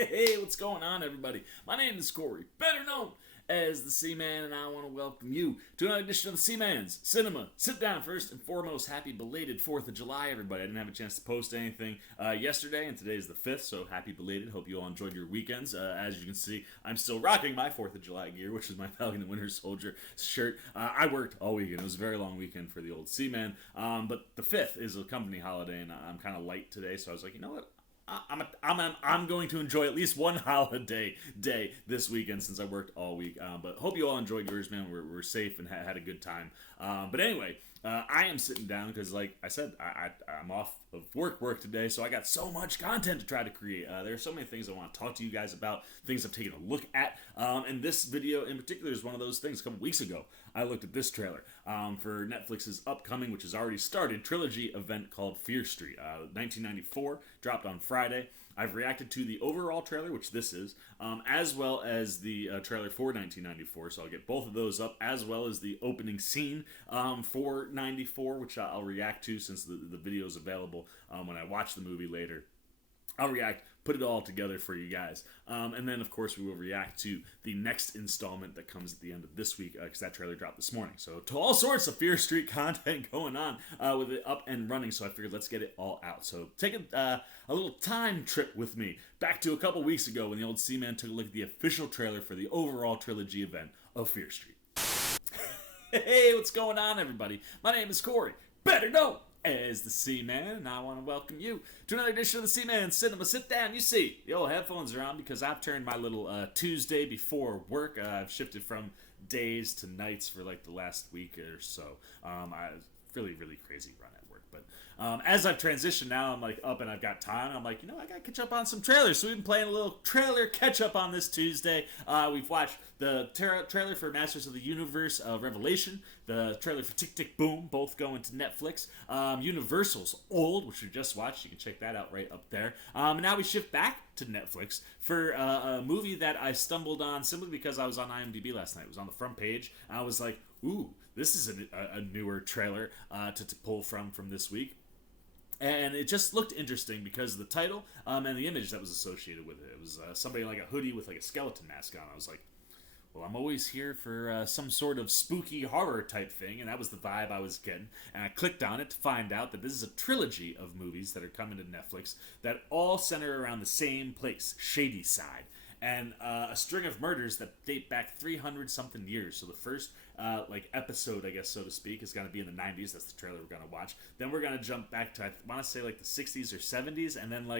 Hey, what's going on, everybody? My name is Corey, better known as the Seaman, and I want to welcome you to another edition of the Seaman's Cinema. Sit down. First and foremost, happy belated 4th of July, everybody. I didn't have a chance to post anything yesterday, and today is the 5th, so happy belated. Hope you all enjoyed your weekends. As you can see, I'm still rocking my 4th of July gear, which is my Falcon and Winter Soldier shirt. I worked all weekend. It was a very long weekend for the old Seaman, but the 5th is a company holiday, and I'm kind of light today, so I was like, you know what? I'm going to enjoy at least one holiday day this weekend since I worked all week. But hope you all enjoyed yours, man. We're safe and had a good time. But anyway, I am sitting down because, like I said, I'm off of work today, so I got so much content to try to create. There are so many things I want to talk to you guys about, things I've taken a look at. And this video in particular is one of those things. A couple weeks ago, I looked at this trailer for Netflix's upcoming, which has already started, Trilogy event called Fear Street. 1994, dropped on Friday. I've reacted to the overall trailer, which this is, as well as the trailer for 1994, so I'll get both of those up, as well as the opening scene for 94, which I'll react to since the video is available when I watch the movie later. I'll react, put it all together for you guys. And then, of course, we will react to the next installment that comes at the end of this week, because that trailer dropped this morning. So, to all sorts of Fear Street content going on with it up and running, so I figured let's get it all out. So, take a little time trip with me back to a couple weeks ago when the old Seaman took a look at the official trailer for the overall trilogy event of Fear Street. Hey, what's going on, everybody? My name is Corey, better known as the Seaman, and I want to welcome you to another edition of the Seaman Cinema. Sit down, you see. The old headphones are on because I've turned my little Tuesday before work. I've shifted from days to nights for like the last week or so. I really crazy run at work, but as I've transitioned now, I'm like up and I've got time. I'm like, I gotta catch up on some trailers, so we've been playing a little trailer catch up on this Tuesday. We've watched the trailer for Masters of the Universe Revelation, the trailer for Tick Tick Boom, both going to Netflix. Universal's Old, which we just watched, you can check that out right up there. And now we shift back to Netflix for a movie that I stumbled on simply because I was on IMDb last night. It was on the front page. I was like, ooh, this is a newer trailer to pull from this week. And it just looked interesting because of the title and the image that was associated with it. It was somebody like a hoodie with like a skeleton mask on. I was like, well, I'm always here for some sort of spooky horror type thing, and that was the vibe I was getting. And I clicked on it to find out that this is a trilogy of movies that are coming to Netflix that all center around the same place, Shadyside, and a string of murders that date back 300-something years. So the first episode, I guess, so to speak, is going to be in the 90s. That's the trailer we're going to watch. Then we're going to jump back to, I want to say, like the 60s or 70s, and then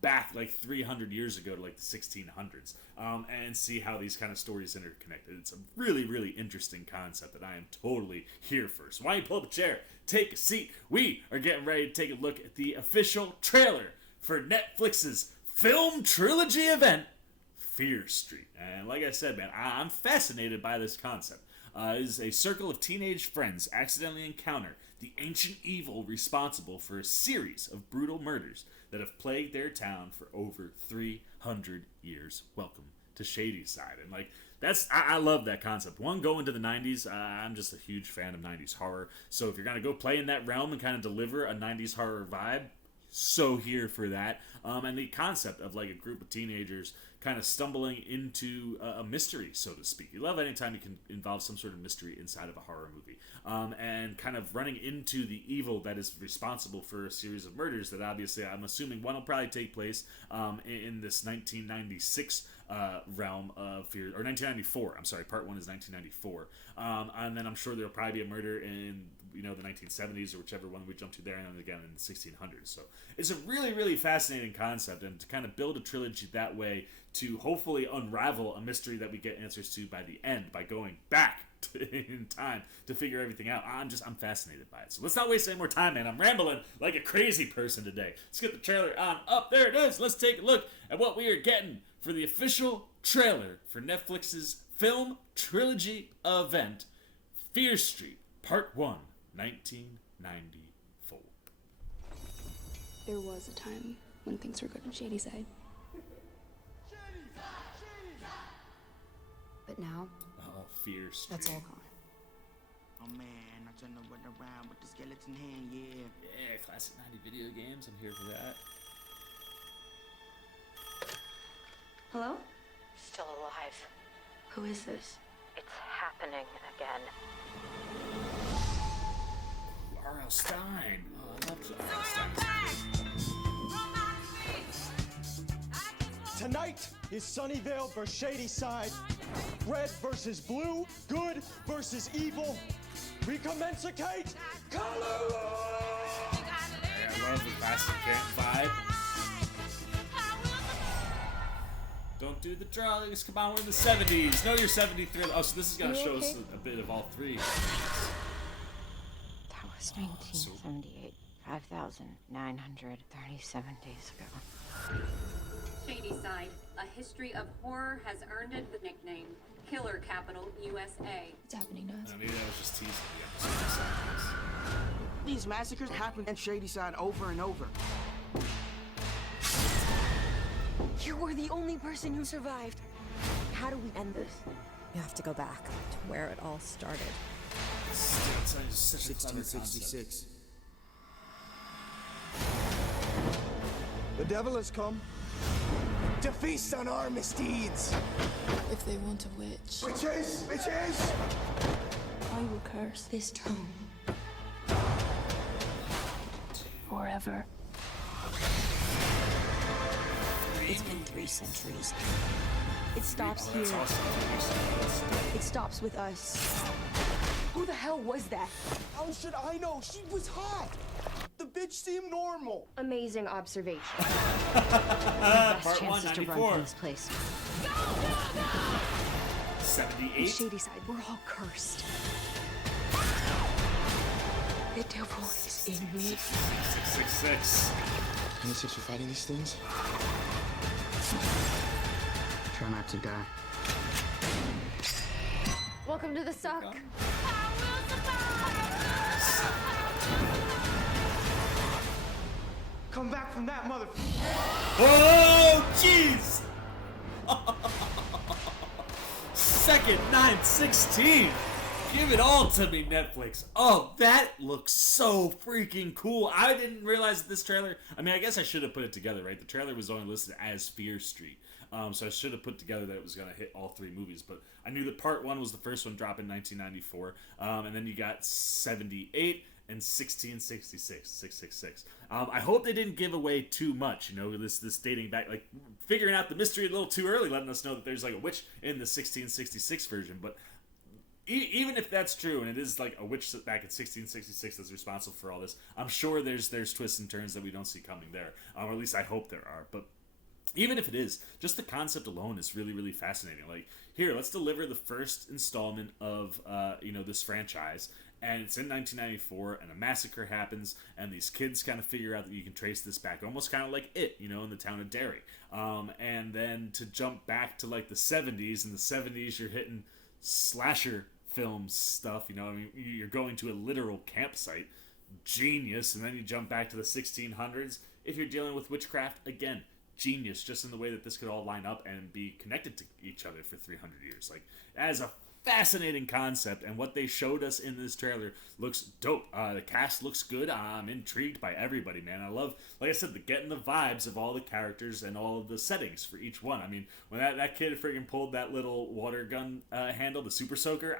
back 300 years ago to the 1600s, and see how these kind of stories interconnected. It's a really interesting concept that I am totally here for. So why don't you pull up a chair, take a seat. We are getting ready to take a look at the official trailer for Netflix's film trilogy event, Fear Street. And like I said, man, I'm fascinated by this concept. It is a circle of teenage friends accidentally encounter the ancient evil responsible for a series of brutal murders that have plagued their town for over 300 years. Welcome to Shadyside. And I love that concept. One, go into the 90s. I'm just a huge fan of 90s horror. So if you're going to go play in that realm and kind of deliver a 90s horror vibe, so here for that. And the concept of a group of teenagers kind of stumbling into a mystery, so to speak. You love anytime you can involve some sort of mystery inside of a horror movie. And kind of running into the evil that is responsible for a series of murders that obviously I'm assuming one will probably take place in this 1996 realm of Fear, or 1994. I'm sorry, part one is 1994. And then I'm sure there'll probably be a murder in the 1970s or whichever one we jump to there, and then again in the 1600s. So it's a really fascinating concept, and to kind of build a trilogy that way to hopefully unravel a mystery that we get answers to by the end by going back in time to figure everything out. I'm fascinated by it. So let's not waste any more time, man. I'm rambling like a crazy person today. Let's get the trailer on up. There it is. Let's take a look at what we are getting for the official trailer for Netflix's film trilogy event, Fear Street, Part 1, 1994. There was a time when things were good in Shadyside. But now, Fear Street. that's all gone. Oh man, I trying to run around with the skeleton hand, yeah. Yeah, classic 90 video games. I'm here for that. Hello? Still alive. Who is this? It's happening again. R.L. Stein. Oh, I love R.L. Stein. Tonight is Sunnyvale versus Shadyside. Red versus blue. Good versus evil. Recommensicate. Color! Yeah, I love the Fast and Camp vibe. Don't do the drugs. Come on, we're in the 70s. Know your 73. Oh, so this is going to show us a bit of all three. That was 1978. 5,937 days ago. Shadyside, a history of horror, has earned it the nickname Killer Capital USA. What's happening to us? Maybe that was just teasing the episode. These massacres happen in Shadyside over and over. You were the only person who survived. How do we end this? You have to go back to where it all started. It's such a clever concept. 1666. The devil has come to feast on our misdeeds. If they want a witch, Witches! Witches! I will curse this tomb forever. It's been 3 centuries. It stops Oh, here. that's awesome. It stops with us. Who the hell was that? How should I know? She was hot. The bitch seemed normal. Amazing observation. Part Best 1, chances to run 94. from this place. 78. Shadyside, we're all cursed. The devil is in me. 666. Any tips for fighting these things? Try not to die. Welcome to the suck. Come back from that mother. Oh, jeez! Second, 9/16. Give it all to me, Netflix. Oh, that looks so freaking cool. I didn't realize that this trailer... I mean, I guess I should have put it together, right? The trailer was only listed as Fear Street. So I should have put together that it was going to hit all 3 movies. But I knew that part 1 was the first one, dropped in 1994. And then you got 78 and 1666, 666. I hope they didn't give away too much, you know, this dating back, like figuring out the mystery a little too early, letting us know that there's like a witch in the 1666 version. But even if that's true, and it is like a witch back in 1666 that's responsible for all this, I'm sure there's twists and turns that we don't see coming there, or at least I hope there are. But even if it is, just the concept alone is really, really fascinating. Like, here, let's deliver the first installment of, this franchise, and it's in 1994, and a massacre happens, and these kids kind of figure out that you can trace this back, almost kind of like It, in the town of Derry. And then to jump back to, like, the 70s, in the 70s you're hitting slasher film stuff, you're going to a literal campsite, genius, and then you jump back to the 1600s. If you're dealing with witchcraft, again, genius, just in the way that this could all line up and be connected to each other for 300 years. Like, as a fascinating concept, and what they showed us in this trailer looks dope. The cast looks good. I'm intrigued by everybody, man. I love, like I said, getting the vibes of all the characters and all of the settings for each one. I mean, when that kid freaking pulled that little water gun handle, the super soaker,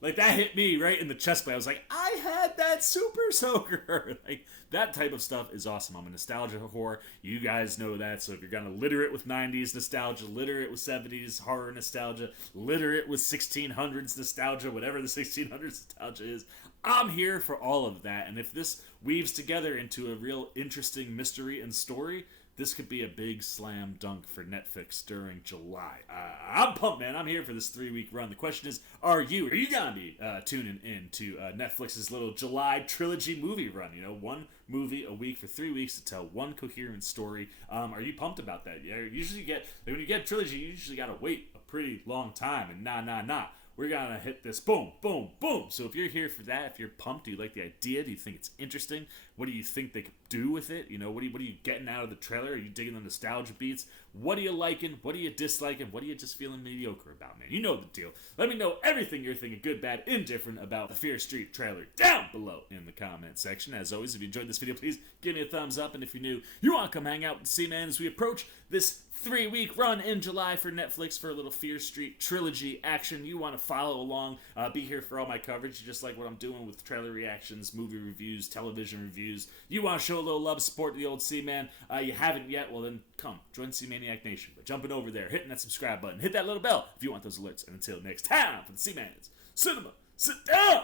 like that hit me right in the chest plate. I was like, I had that super soaker. Like, that type of stuff is awesome. I'm a nostalgia whore. You guys know that. So if you're gonna litter it with 90s nostalgia, litter it with 70s horror nostalgia, litter it with 1600s nostalgia, whatever the 1600s nostalgia is, I'm here for all of that. And if this weaves together into a real interesting mystery and story, this could be a big slam dunk for Netflix during July. I'm pumped, man. I'm here for this 3-week run. The question is, are you gonna be tuning in to Netflix's little July trilogy movie run? One movie a week for 3 weeks to tell one coherent story. Are you pumped about that? Yeah, when you get trilogy, you usually gotta wait a pretty long time. And nah. We're gonna hit this boom, boom, boom. So if you're here for that, if you're pumped, do you like the idea? Do you think it's interesting? What do you think they could do with it? What are you getting out of the trailer? Are you digging the nostalgia beats? What are you liking? What are you disliking? What are you just feeling mediocre about, man? You know the deal. Let me know everything you're thinking, good, bad, indifferent, about the Fear Street trailer down below in the comment section. As always, if you enjoyed this video, please give me a thumbs up. And if you're new, you want to come hang out with the C-Man as we approach this 3-week run in July for Netflix for a little Fear Street trilogy action. You want to follow along, be here for all my coverage, just like what I'm doing with trailer reactions, movie reviews, television reviews. You want to show a little love, support to the old C-Man. You haven't yet, well then come, join C-Maniac Nation by jumping over there, hitting that subscribe button, hit that little bell if you want those alerts. And until next time, for the C-Mans, Cinema, sit down!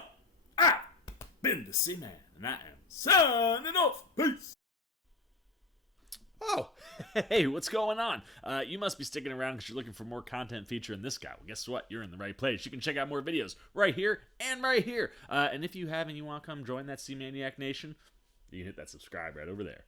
I've been the C-Man, and I am signing off. Peace! Oh, hey, what's going on? You must be sticking around because you're looking for more content featuring this guy. Well, guess what? You're in the right place. You can check out more videos right here and right here. And if you have and you want to come join that C-Maniac Nation, you can hit that subscribe right over there.